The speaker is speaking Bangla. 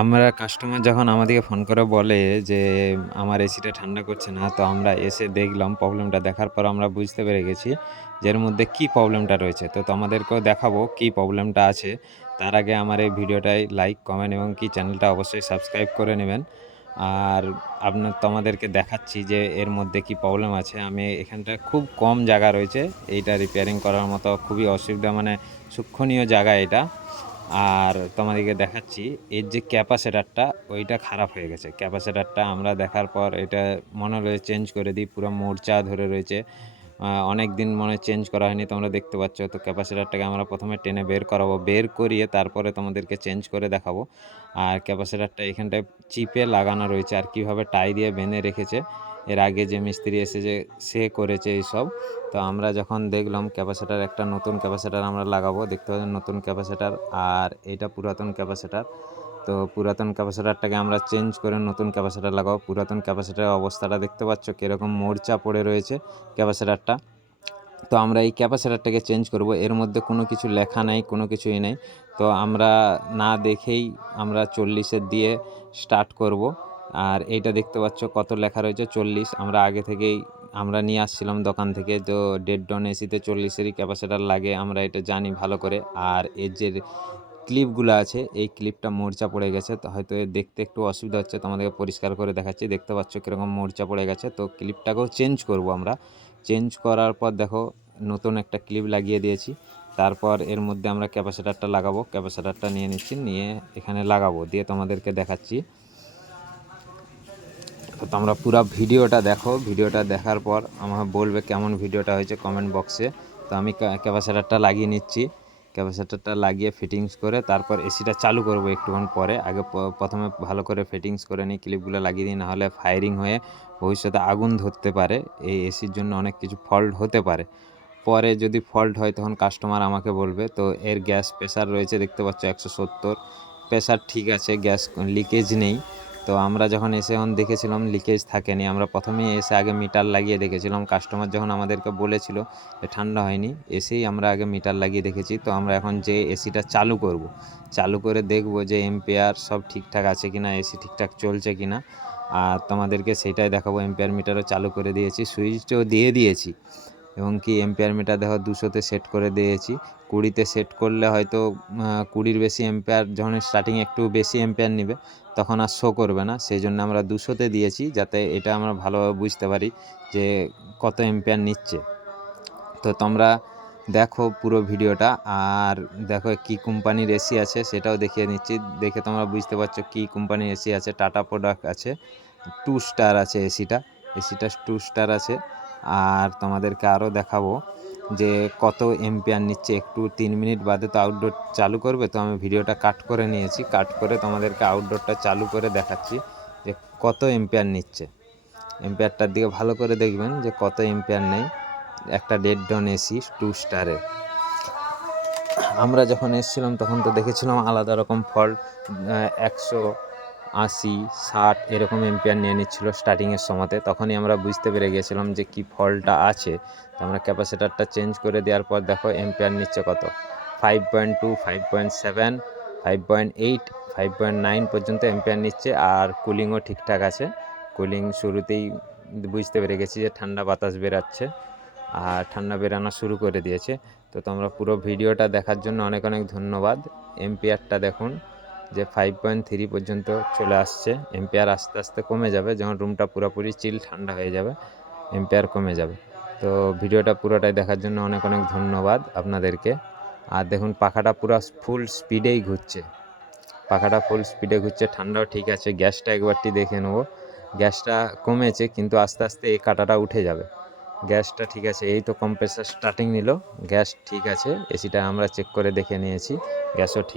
আমরা কাস্টমার যখন আমাদেরকে ফোন করে বলে যে আমার এসিটা ঠান্ডা করছে না, তো আমরা এসে দেখলাম প্রবলেমটা। দেখার পর আমরা বুঝতে পেরে গেছি যে এর মধ্যে কী প্রবলেমটা রয়েছে। তো তোমাদেরকেও দেখাবো কী প্রবলেমটা আছে। তার আগে আমার এই ভিডিওটায় লাইক, কমেন্ট এবং কি চ্যানেলটা অবশ্যই সাবস্ক্রাইব করে নেবেন। আর তোমাদেরকে দেখাচ্ছি যে এর মধ্যে কি প্রবলেম আছে। আমি এখানটা খুব কম জায়গা রয়েছে এইটা রিপেয়ারিং করার মতো, খুবই অসুবিধা, মানে সূক্ষ্মণীয় জায়গা এটা। আর তোমাদেরকে দেখাচ্ছি এর যে ক্যাপাসিটারটা ওইটা খারাপ হয়ে গেছে। ক্যাপাসিটারটা আমরা দেখার পর এটা মনে হলো চেঞ্জ করে দিই, পুরো মোর্চা ধরে রয়েছে। অনেক দিন মনে চেঞ্জ করা হয়নি, তোমরা দেখতে পাচ্ছ। তো ক্যাপাসিটারটাকে আমরা প্রথমে টেনে বের করাবো, বের করিয়ে তারপরে তোমাদেরকে চেঞ্জ করে দেখাবো। আর ক্যাপাসিটারটা এখানটায় চিপে লাগানো রয়েছে, আর কীভাবে টাই দিয়ে বেঁধে রেখেছে এর আগে যে মিস্ত্রি এসেছে সে করেছে এইসব। তো আমরা যখন দেখলাম ক্যাপাসিটার, একটা নতুন ক্যাপাসিটার আমরা লাগাবো, দেখতে পাচ্ছেন নতুন ক্যাপাসিটার, আর এটা পুরাতন ক্যাপাসিটার। তো পুরাতন ক্যাপাসিটারটাকে আমরা চেঞ্জ করে নতুন ক্যাপাসিটার লাগাবো। পুরাতন ক্যাপাসিটারের অবস্থাটা দেখতে পাচ্ছ কীরকম মোর্চা পড়ে রয়েছে ক্যাপাসিটারটা। তো আমরা এই ক্যাপাসিটারটাকে চেঞ্জ করব। এর মধ্যে কোনো কিছু লেখা নাই, কোনো কিছুই নেই। তো আমরা না দেখেই আমরা 40-এর দিয়ে স্টার্ট করব। আর এইটা দেখতে পাচ্ছ কত লেখা রয়েছে 40। আমরা আগে থেকেই আমরা নিয়ে আসছিলাম দোকান থেকে। তো 1.5 টন এসিতে 40-এরই ক্যাপাসিটার লাগে, আমরা এটা জানি ভালো করে। আর এর যে ক্লিপগুলো আছে এই ক্লিপটা মোর্চা পড়ে গেছে, তো হয়তো দেখতে একটু অসুবিধা হচ্ছে। তোমাদেরকে পরিষ্কার করে দেখাচ্ছি, দেখতে পাচ্ছ কীরকম মোর্চা পড়ে গেছে। তো ক্লিপটাকেও চেঞ্জ করব আমরা। চেঞ্জ করার পর দেখো নতুন একটা ক্লিপ লাগিয়ে দিয়েছি। তারপর এর মধ্যে আমরা ক্যাপাসিটারটা লাগাবো। ক্যাপাসিটারটা নিয়ে নিচ্ছি, নিয়ে এখানে লাগাবো, দিয়ে তোমাদেরকে দেখাচ্ছি। তো তোমরা পুরো ভিডিওটা দেখো। ভিডিওটা দেখার পর আমাকে বলবে কেমন ভিডিওটা হয়েছে কমেন্ট বক্সে। তো আমি ক্যাপাসিটারটা লাগিয়ে নিচ্ছি। ক্যাপাসিটারটা লাগিয়ে ফিটিংস করে তারপর এসিটা চালু করব একটুক্ষণ পরে। আগে প্রথমে ভালো করে ফিটিংস করে নিই, ক্লিপগুলো লাগিয়ে দিই, নাহলে ফায়ারিং হয়ে ভবিষ্যতে আগুন ধরতে পারে। এই এসির জন্য অনেক কিছু ফল্ট হতে পারে। পরে যদি ফল্ট হয় তখন কাস্টমার আমাকে বলবে। তো এর গ্যাস প্রেশার রয়েছে দেখতে পাচ্ছ 170। প্রেশার ঠিক আছে, গ্যাস লিকেজ নেই। তো আমরা যখন এসে দেখেছিলাম লিকেজ থাকেনি। আমরা প্রথমেই এসে আগে মিটার লাগিয়ে দেখেছিলাম। কাস্টমার যখন আমাদেরকে বলেছিল যে ঠান্ডা হয়নি, এসেই আমরা আগে মিটার লাগিয়ে দেখেছি। তো আমরা এখন যে এসিটা চালু করব, চালু করে দেখব যে এম্পিয়ার সব ঠিকঠাক আছে কিনা, এসি ঠিকঠাক চলছে কিনা। আর তোমাদেরকে সেটাই দেখাবো। এম্পিয়ার মিটারও চালু করে দিয়েছি, সুইচও দিয়ে দিয়েছি। এবং কি এম্পিয়ার মিটার দেখো 200-তে সেট করে দিয়েছি। 20-তে সেট করলে হয়তো 20-র বেশি এম্পিয়ার, যখন স্টার্টিং একটু বেশি এম্পিয়ার নেবে তখন আর শো করবে না। সেই জন্য আমরা 200-তে দিয়েছি, যাতে এটা আমরা ভালোভাবে বুঝতে পারি যে কত এম্পিয়ার নিচ্ছে। তো তোমরা দেখো পুরো ভিডিওটা, আর দেখো কী কোম্পানির এসি আছে সেটাও দেখিয়ে নিচ্ছি। দেখে তোমরা বুঝতে পারছো কী কোম্পানির এসি আছে। টাটা প্রোডাক্ট আছে, 2 স্টার আছে এসিটা 2 স্টার আছে। আর তোমাদেরকে আরও দেখাবো যে কত এম্পিয়ার নিচ্ছে। একটু 3 মিনিট বাদে তো আউটডোর চালু করবে। তো আমি ভিডিওটা কাট করে নিয়েছি, কাট করে তোমাদেরকে আউটডোরটা চালু করে দেখাচ্ছি যে কত এম্পিয়ার নিচ্ছে। এম্পিয়ারটার দিকে ভালো করে দেখবেন যে কত এম্পিয়ার নেই একটা 1.5 টন এসি 2 স্টারে। আমরা যখন এসেছিলাম তখন তো দেখেছিলাম আলাদা রকম ফল্ট, 180, 60 এরকম এম্পিয়ার নিয়ে নিচ্ছিল স্টার্টিংয়ের সময়তে। তখনই আমরা বুঝতে পেরে গেছিলাম যে কী ফল্টটা আছে। তো আমরা ক্যাপাসিটারটা চেঞ্জ করে দেওয়ার পর দেখো এম্পিয়ার নিচ্ছে কত, 5.2, 5.7, 5.8, 5.9 পর্যন্ত এম্পিয়ার নিচ্ছে। আর কুলিংও ঠিকঠাক আছে। কুলিং শুরুতেই বুঝতে পেরে গেছি যে ঠান্ডা বাতাস বেরাচ্ছে, আর ঠান্ডা বেরানো শুরু করে দিয়েছে। তো তোমরা পুরো ভিডিওটা দেখার জন্য অনেক অনেক ধন্যবাদ। এম্পিয়ারটা দেখুন যে 5.3 পর্যন্ত চলে আসছে। এম্পিয়ার আস্তে আস্তে কমে যাবে, যখন রুমটা পুরোপুরি চিল ঠান্ডা হয়ে যাবে এম্পিয়ার কমে যাবে। তো ভিডিওটা পুরোটাই দেখার জন্য অনেক অনেক ধন্যবাদ আপনাদেরকে। আর দেখুন পাখাটা পুরো ফুল স্পিডেই ঘুরছে, পাখাটা ফুল স্পিডে ঘুরছে। ঠান্ডাও ঠিক আছে। গ্যাসটা একবারটি দেখে নেব। গ্যাসটা কমেছে কিন্তু আস্তে আস্তে এই কাটাটা উঠে যাবে। গ্যাসটা ঠিক আছে, এই তো কম্প্রেসার স্টার্টিং নিল, গ্যাস ঠিক আছে। এসিটা আমরা চেক করে দেখে নিয়েছি, গ্যাসও ঠিক।